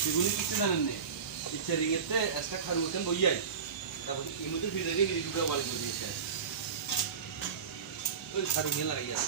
সেগুলি কিছু জানেন না ইচ্ছা রিঙেতে একটা খারু ওখানে বইয়াই তারপর এর মধ্যে ফিরে রেখে দুটো বাড়ি করে দিয়েছে ওই খারু নিয়ে লাগাইয়া